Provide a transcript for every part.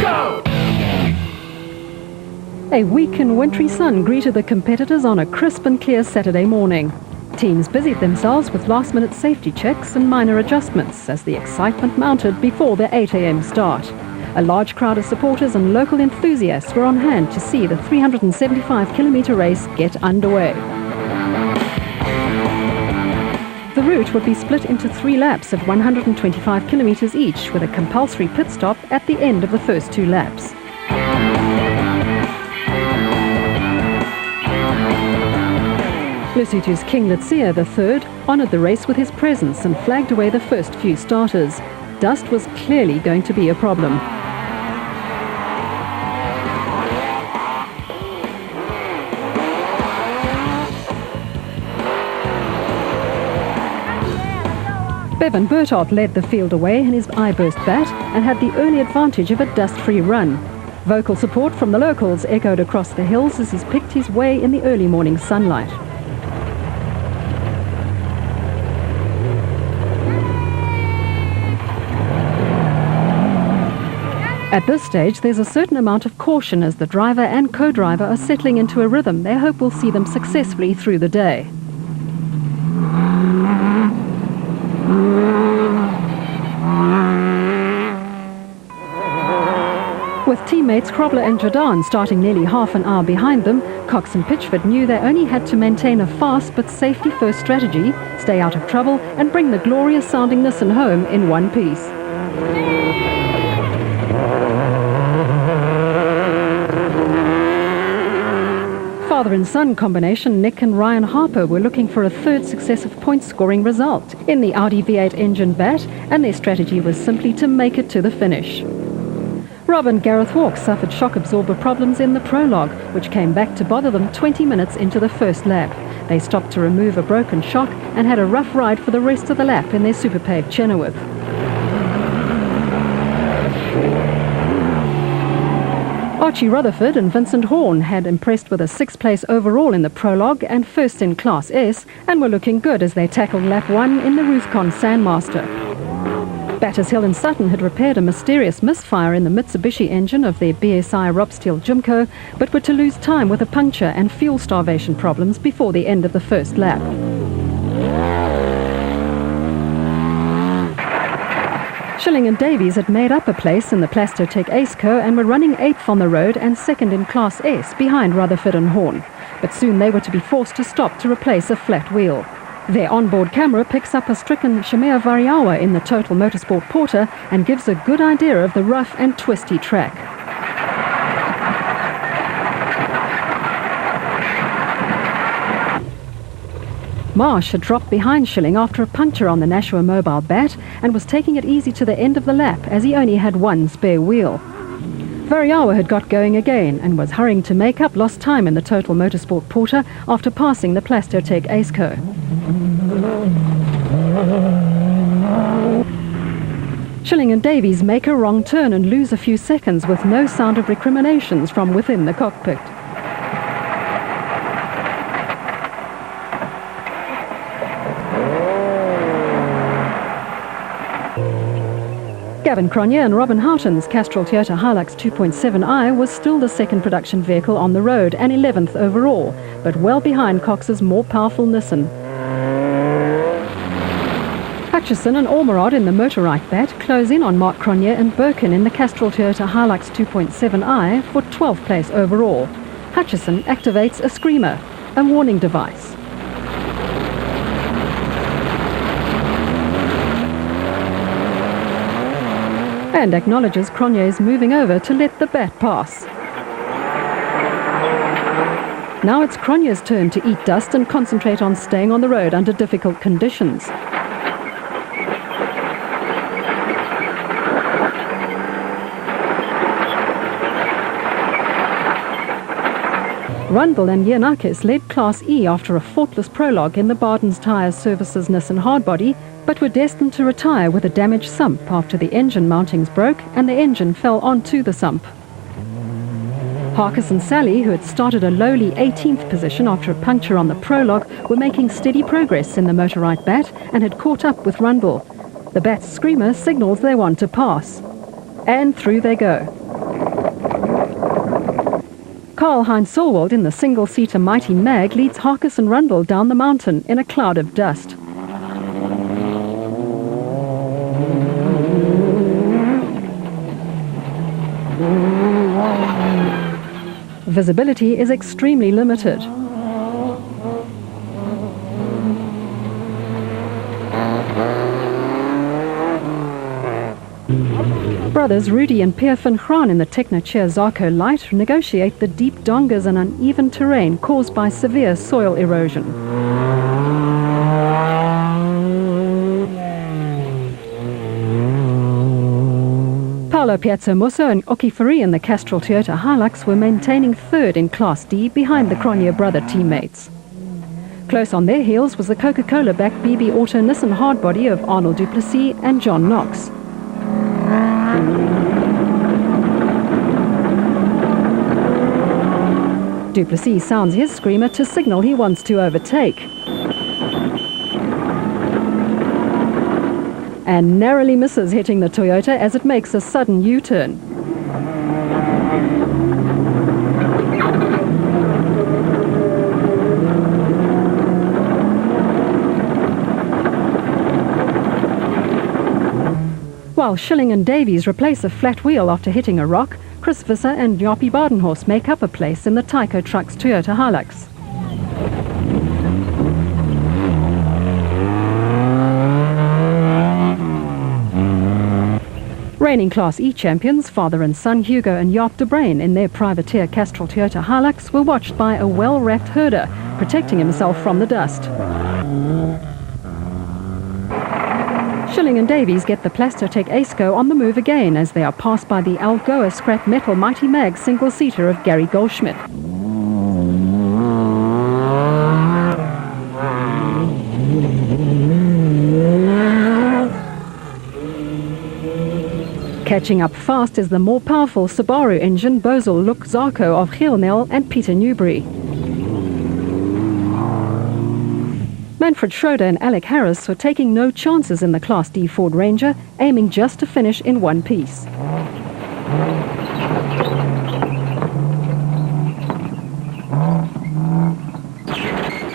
Go! A weak and wintry sun greeted the competitors on a crisp and clear Saturday morning. Teams busied themselves with last-minute safety checks and minor adjustments as the excitement mounted before the 8 a.m. start. A large crowd of supporters and local enthusiasts were on hand to see the 375-kilometre race get underway. The route would be split into 3 laps of 125 kilometres each, with a compulsory pit stop at the end of the first 2 laps. Lesotho's King Letsia III honoured the race with his presence and flagged away the first few starters. Dust was clearly going to be a problem. Bevan Bertot led the field away in his I-burst bat and had the early advantage of a dust-free run. Vocal support from the locals echoed across the hills as he picked his way in the early morning sunlight. At this stage, there's a certain amount of caution as the driver and co-driver are settling into a rhythm they hope will see them successfully through the day. With teammates Krobler and Jordan starting nearly half an hour behind them, Cox and Pitchford knew they only had to maintain a fast but safety-first strategy, stay out of trouble and bring the glorious-sounding Nissan home in one piece. Father and son combination Nick and Ryan Harper were looking for a third successive point-scoring result in the Audi V8 engine bat, and their strategy was simply to make it to the finish. Rob and Gareth Walk suffered shock absorber problems in the prologue, which came back to bother them 20 minutes into the first lap. They stopped to remove a broken shock and had a rough ride for the rest of the lap in their super-paved Chenoweth. Archie Rutherford and Vincent Horn had impressed with a 6th place overall in the prologue and first in Class S, and were looking good as they tackled lap 1 in the Ruthcon Sandmaster. Batters Hill and Sutton had repaired a mysterious misfire in the Mitsubishi engine of their BSI Robsteel Jimco, but were to lose time with a puncture and fuel starvation problems before the end of the first lap. Schilling and Davies had made up a place in the Plastotech Aceco and were running 8th on the road and 2nd in Class S behind Rutherford and Horn. But soon they were to be forced to stop to replace a flat wheel. Their onboard camera picks up a stricken Shemea Variawa in the Total Motorsport Porter and gives a good idea of the rough and twisty track. Marsh had dropped behind Schilling after a puncture on the Nashua Mobile bat and was taking it easy to the end of the lap as he only had one spare wheel. Variawa had got going again and was hurrying to make up lost time in the Total Motorsport Porter after passing the Plastotech Aceco. Schilling and Davies make a wrong turn and lose a few seconds with no sound of recriminations from within the cockpit. Gavin Cronje and Robin Houghton's Castrol Toyota Hilux 2.7i was still the second production vehicle on the road and 11th overall, but well behind Cox's more powerful Nissan. Hutchison and Ormerod in the Motorite bat close in on Mark Cronje and Birkin in the Castrol Toyota Hilux 2.7i for 12th place overall. Hutchison activates a screamer, a warning device. And acknowledges Cronje's moving over to let the bat pass. Now it's Cronje's turn to eat dust and concentrate on staying on the road under difficult conditions. Rundle and Giannakis led Class E after a faultless prologue in the Bardens Tyres Services Nissan Hardbody, but were destined to retire with a damaged sump after the engine mountings broke and the engine fell onto the sump. Harkis and Sally, who had started a lowly 18th position after a puncture on the prologue, were making steady progress in the Motorite bat and had caught up with Rundle. The bat's screamer signals they want to pass. And through they go. Karl-Heinz Solwald in the single-seater Mighty Mag leads Harkus and Rundle down the mountain in a cloud of dust. Visibility is extremely limited. Brothers Rudy and Pierre van Graan in the Technochair Zarco Light negotiate the deep dongas and uneven terrain caused by severe soil erosion. Paolo Piazzomusso and Oki Fari in the Castrol Toyota Hilux were maintaining third in Class D behind the Cronje brother teammates. Close on their heels was the Coca-Cola-backed BB Auto Nissan hardbody of Arnold Duplessis and John Knox. Duplessis sounds his screamer to signal he wants to overtake. And narrowly misses hitting the Toyota as it makes a sudden U-turn. While Schilling and Davies replace a flat wheel after hitting a rock, Chris Visser and Jaapie Badenhorst make up a place in the Tyco Trucks Toyota Hilux. Reigning Class E champions, father and son Hugo and Jaap de Bruin in their privateer Castrol Toyota Hilux were watched by a well-wrapped herder, protecting himself from the dust. Schilling and Davies get the Plastotech Aceco on the move again as they are passed by the Algoa scrap metal Mighty Mag single-seater of Gary Goldschmidt. Catching up fast is the more powerful Subaru engine Bozel Look Zarco of Gielnel and Peter Newbury. Manfred Schroeder and Alec Harris were taking no chances in the Class D Ford Ranger, aiming just to finish in one piece.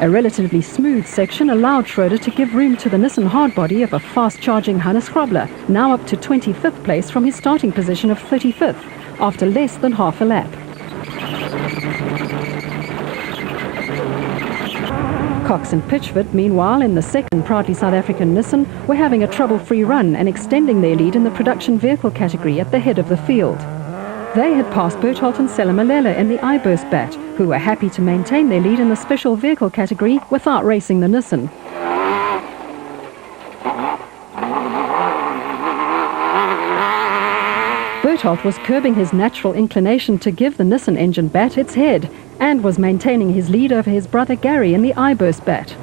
A relatively smooth section allowed Schroeder to give room to the Nissan hardbody of a fast-charging Hannes Grobler, now up to 25th place from his starting position of 35th, after less than half a lap. Cox and Pitchford, meanwhile, in the second proudly South African Nissan, were having a trouble-free run and extending their lead in the production vehicle category at the head of the field. They had passed Berthold and Selemalele in the iBurst Bat, who were happy to maintain their lead in the special vehicle category without racing the Nissan. Berthold was curbing his natural inclination to give the Nissan engine Bat its head, and was maintaining his lead over his brother Gary in the iBurst Bat.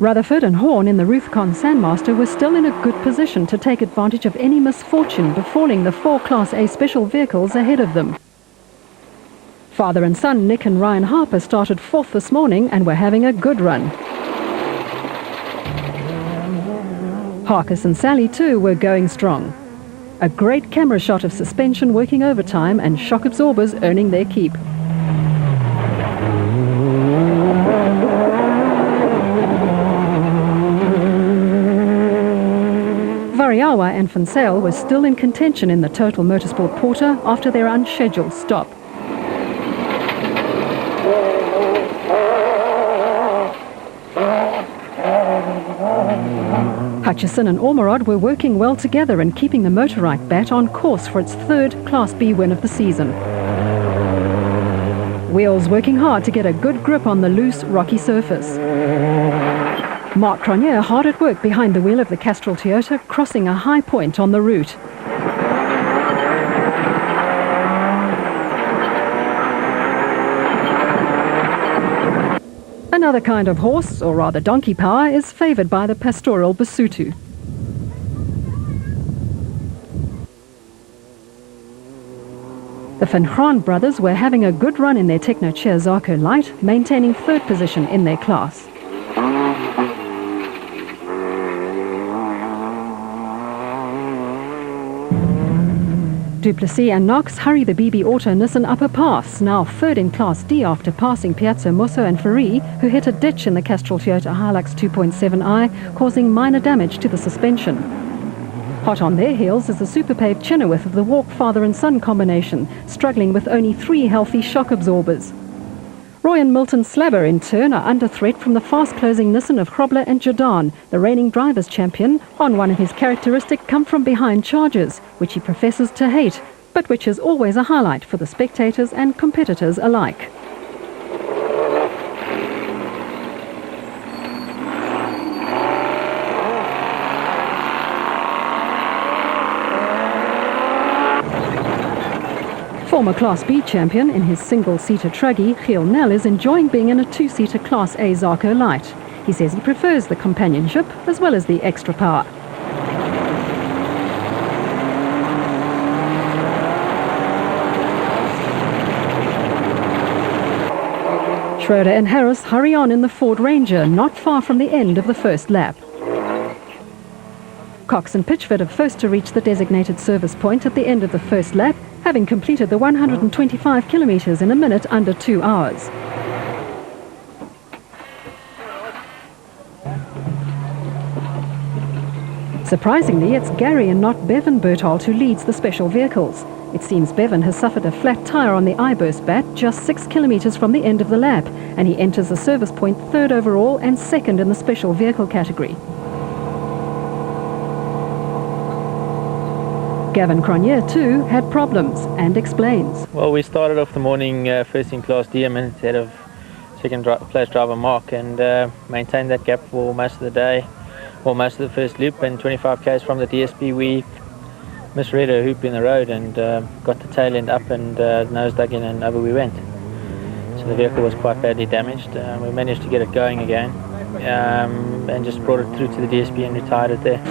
Rutherford and Horn in the Ruthcon Sandmaster were still in a good position to take advantage of any misfortune befalling the four Class A special vehicles ahead of them. Father and son Nick and Ryan Harper started fourth this morning and were having a good run. Harkus and Sally too were going strong. A great camera shot of suspension working overtime and shock absorbers earning their keep. Variawa and Van Zyl were still in contention in the Total Motorsport Porter after their unscheduled stop. Hutchison and Ormerod were working well together and keeping the Motorite Bat on course for its third Class B win of the season. Wheels working hard to get a good grip on the loose, rocky surface. Mark Cronje hard at work behind the wheel of the Castrol Toyota, crossing a high point on the route. Another kind of horse, or rather donkey power, is favoured by the pastoral Basutu. The Van Graan brothers were having a good run in their Techno Cheer Zarko Light, maintaining third position in their class. Duplessis and Knox hurry the BB Auto Nissan upper pass, now third in Class D after passing Piazza Musso and Ferri, who hit a ditch in the Castrol Toyota Hilux 2.7i, causing minor damage to the suspension. Hot on their heels is the super-paved Chenoweth of the Walk Father and Son combination, struggling with only 3 healthy shock absorbers. Roy and Milton Slabber, in turn, are under threat from the fast-closing Nissan of Grobler and Jordan, the reigning drivers' champion, on one of his characteristic come-from-behind charges, which he professes to hate, but which is always a highlight for the spectators and competitors alike. Former Class B champion in his single-seater truggy, Giel Nel is enjoying being in a 2-seater Class A Zarko Light. He says he prefers the companionship as well as the extra power. Schroeder and Harris hurry on in the Ford Ranger, not far from the end of the first lap. Cox and Pitchford are first to reach the designated service point at the end of the first lap, having completed the 125 kilometers in a minute under 2 hours. Surprisingly, it's Gary and not Bevan Berthold who leads the special vehicles. It seems Bevan has suffered a flat tyre on the I-burst bat just 6 kilometers from the end of the lap, and he enters the service point third overall and second in the special vehicle category. Gavin Cronje, too, had problems and explains. Well, we started off the morning first in Class D, a minute ahead of second place driver Mark, and maintained that gap for most of the day, or most of the first loop, and 25 k's from the DSP we misread a hoop in the road and got the tail end up and nose dug in and over we went. So the vehicle was quite badly damaged. We managed to get it going again and just brought it through to the DSP and retired it there.